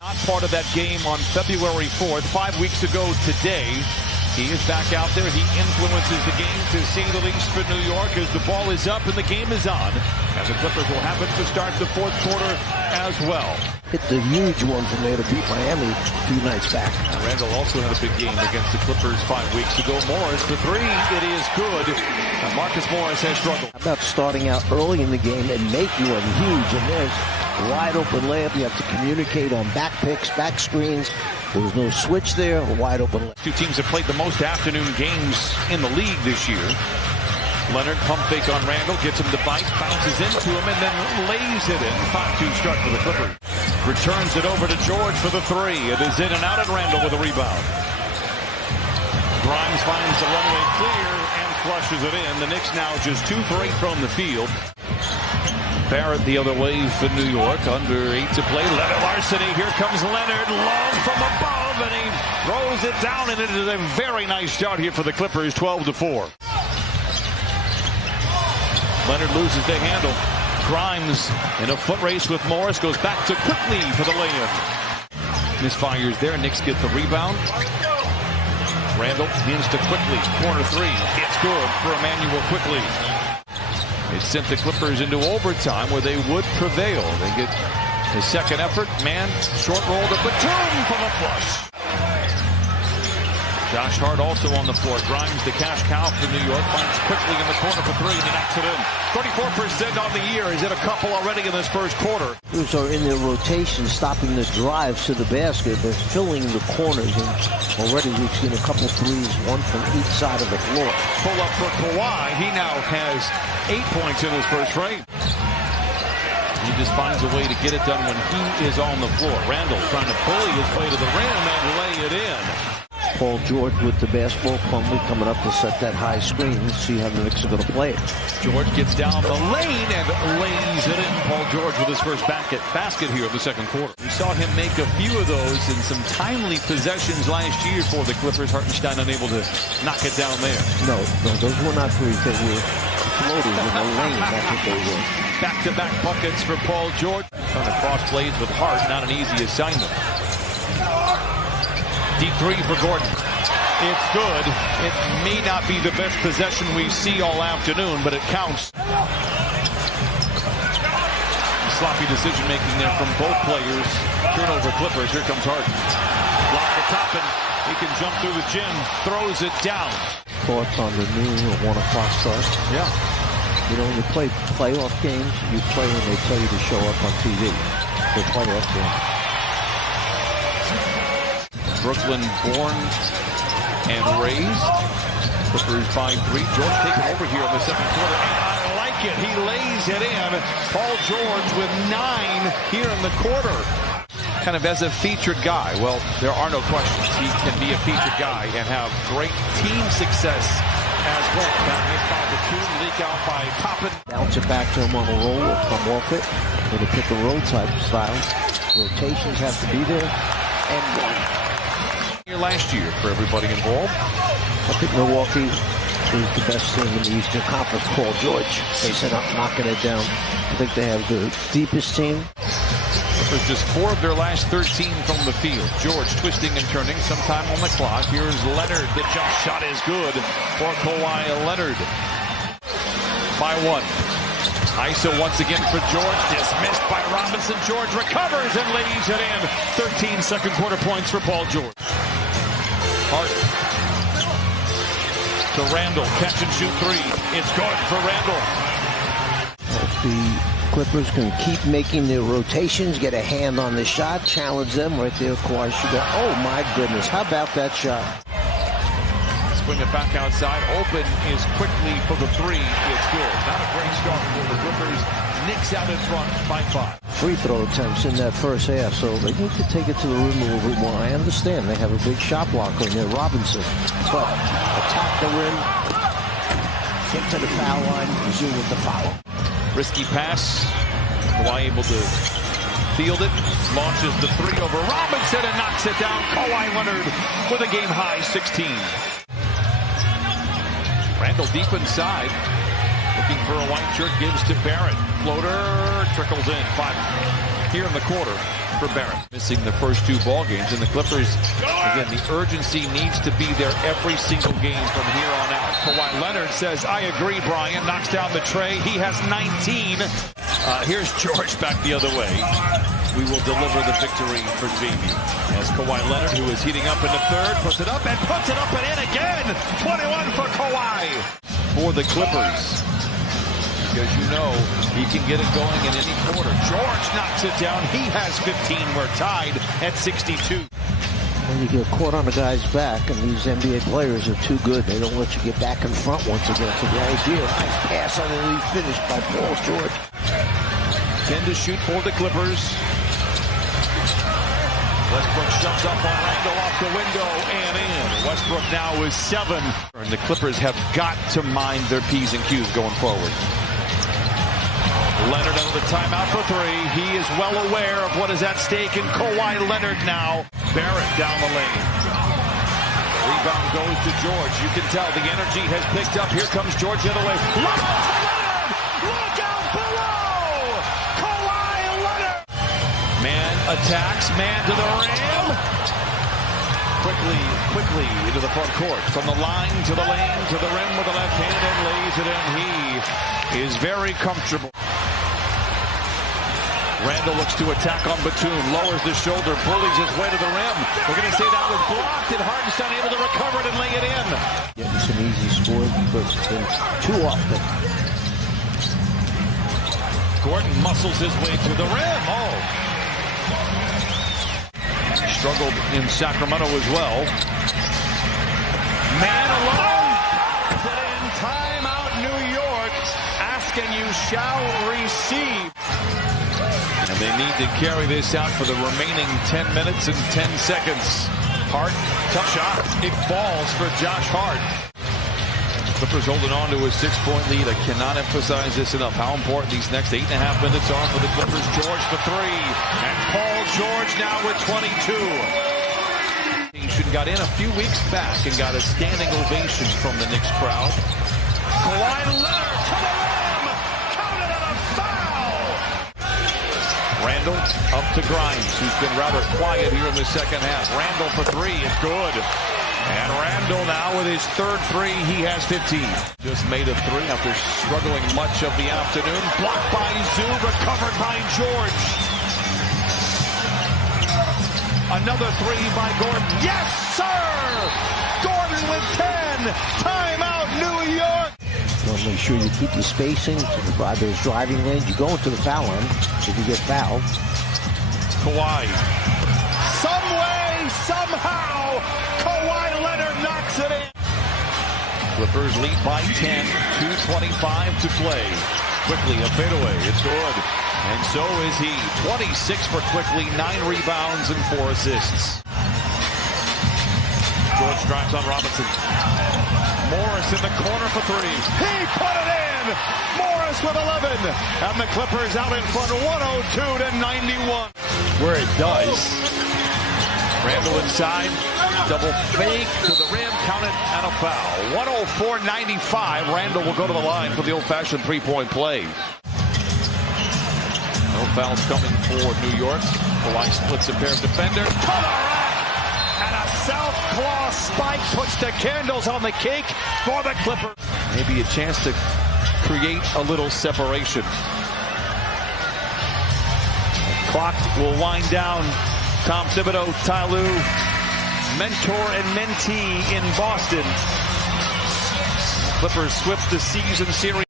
Not part of that game on February 4th, 5 weeks ago today. He is back out there. He influences the game to say the least for New York as the ball is up and the game is on. And the Clippers will happen to start the fourth quarter as well. Hit the huge one from there to beat Miami a few nights back. Randall also had a big game against the Clippers 5 weeks ago. Morris, the three, it is good. Marcus Morris has struggled. How about starting out early in the game and making one huge? And there's a wide open layup. You have to communicate on back picks, back screens. There was no switch there, a wide open layup. Two teams have played the most afternoon games in the league this year. Leonard pump fake on Randall, gets him to bite, bounces into him, and then lays it in. 5-2 start for the Clippers. Returns it over to George for the three. It is in and out, and Randall with a rebound. Grimes finds the runway clear and flushes it in. The Knicks now just 2 for 8 from the field. Barrett the other way for New York. Under 8 to play. Leonard larceny. Here comes Leonard. Low from above, and he throws it down, and it is a very nice start here for the Clippers. 12-4. Leonard loses the handle. Grimes in a foot race with Morris. Goes back to Quickly for the lay-in. Misfires there. Knicks get the rebound. Randall hands to Quickly. Corner three. It's good for Emmanuel Quickly. They sent the Clippers into overtime where they would prevail. They get the second effort. Man, short roll to Batum from a flush. Josh Hart also on the floor. Grimes, the cash cow for New York, finds Quickly in the corner for three, and he knocks it in. 34% on the year. He's hit a couple already in this first quarter. Those are in their rotation, stopping the drives to the basket. They're filling the corners, and already we've seen a couple threes, one from each side of the floor. Pull up for Kawhi. He now has 8 points in his first frame. He just finds a way to get it done when he is on the floor. Randall trying to bully his way to the rim and lay it in. Paul George with the basketball, Plumlee coming up to set that high screen and see how the Knicks are going to play it. George gets down the lane and lays it in. Paul George with his first basket here in the second quarter. We saw him make a few of those in some timely possessions last year for the Clippers. Hartenstein unable to knock it down there. No, those were not threes. They were floaters in the lane. That's what they were. Back-to-back buckets for Paul George. Trying to cross plays with Hart, not an easy assignment. Deep three for Gordon. It's good. It may not be the best possession we see all afternoon, but it counts. Sloppy decision-making there from both players. Turnover Clippers. Here comes Harden. Block the top, and he can jump through the gym. Throws it down. Thoughts on the noon or 1 o'clock start? Yeah. You know, when you play playoff games, you play when they tell you to show up on TV. For playoff games. Brooklyn born and raised. Clippers by 3. George taking over here in the second quarter, and I like it. He lays it in. Paul George with 9 here in the quarter. Kind of as a featured guy. Well, there are no questions. He can be a featured guy and have great team success as well. That missed by the 2, leak out by Toppin. Bounce it back to him on a roll or come off it with a pick and roll type style. Rotations have to be there. And one. Last year for everybody involved. I think Milwaukee is the best team in the Eastern Conference. Paul George, they set up knocking it down. I think they have the deepest team. There's just 4 of their last 13 from the field. George twisting and turning, sometime on the clock. Here's Leonard. The jump shot is good for Kawhi Leonard. By 1. ISO once again for George. Dismissed by Robinson. George recovers and lays it in. 13 second quarter points for Paul George. Hart to Randall. Catch and shoot 3. It's good for Randall. If the Clippers can keep making their rotations, get a hand on the shot, challenge them right there. Kawhi should go. Oh my goodness. How about that shot? Swing it back outside. Open is Quickly for the 3. It's good. Not a great start for the Clippers. Knicks out in front by 5. Free throw attempts in that first half, so they need to take it to the rim a little bit more. I understand they have a big shot blocker in there, Robinson, but attack the rim, get to the foul line, resume with the foul. Risky pass. Kawhi able to field it. Launches the 3 over Robinson and knocks it down. Kawhi Leonard with a game-high 16. Randall deep inside. Looking for a white shirt, gives to Barrett. Floater trickles in. 5 here in the quarter. for Barrett. Missing the first 2 ball games, and the Clippers, again, the urgency needs to be there every single game from here on out. Kawhi Leonard says, I agree, Brian. Knocks down the tray. He has 19. Here's George back the other way. We will deliver the victory for Jamie. As Kawhi Leonard, who is heating up in the third, puts it up and in again. 21 for Kawhi. For the Clippers. Because you know he can get it going in any quarter. George knocks it down. He has 15. We're tied at 62. When you get caught on a guy's back, and these NBA players are too good, they don't let you get back in front once again. So the idea, nice pass on the lead finish by Paul George. 10 to shoot for the Clippers. Westbrook shoves up on Randle off the window and in. Westbrook now is 7. And the Clippers have got to mind their P's and Q's going forward. Leonard out of the timeout for 3. He is well aware of what is at stake in Kawhi Leonard now. Barrett down the lane. Rebound goes to George. You can tell the energy has picked up. Here comes George the other way. Look out below! Kawhi Leonard! Man attacks, man to the rim. Quickly into the front court. From the line to the lane to the rim with the left hand and lays it in. He is very comfortable. Randle looks to attack on Batum, lowers the shoulder, bullies his way to the rim. We're going to say that was blocked, and Harden's unable to recover it and lay it in. Getting some easy scores, but too often. Gordon muscles his way to the rim. Oh. Struggled in Sacramento as well. Man alone. Put in timeout New York. Ask and you shall receive. And they need to carry this out for the remaining 10 minutes and 10 seconds. Hart, tough shot. It falls for Josh Hart. Clippers holding on to a 6-point lead. I cannot emphasize this enough, how important these next 8.5 minutes are for the Clippers. George for 3. And Paul George now with 22. He got in a few weeks back and got a standing ovation from the Knicks crowd. Kawhi Leonard to the rim. Counted on a foul. Randle up to Grimes, who's been rather quiet here in the second half. Randle for 3. It's good. And Randle now with his third 3. He has 15. Just made a 3 after struggling much of the afternoon. Blocked by Zoo, recovered by George. Another 3 by Gordon. Yes, sir! Gordon with 10. Timeout, New York. You want to make sure you keep the spacing by those driving lanes. You go into the foul line if you get fouled. Kawhi. Some way, somehow, Kawhi Leonard knocks it in. Clippers lead by 10. 2:25 to play. Quickly, a fadeaway. It's good. And so is he. 26 for Quickly, 9 rebounds and 4 assists. George drives on Robinson. Morris in the corner for 3. He put it in! Morris with 11. And the Clippers out in front 102-91. Where it does. Randle inside. Double fake to the rim. Count it and a foul. 104-95. Randle will go to the line for the old-fashioned 3-point play. No fouls coming for New York. Kawhi splits a pair of defenders. To the rack! And a south claw spike puts the candles on the cake for the Clippers. Maybe a chance to create a little separation. Clock will wind down. Tom Thibodeau, Ty Lue, mentor and mentee in Boston. Clippers swept the season series.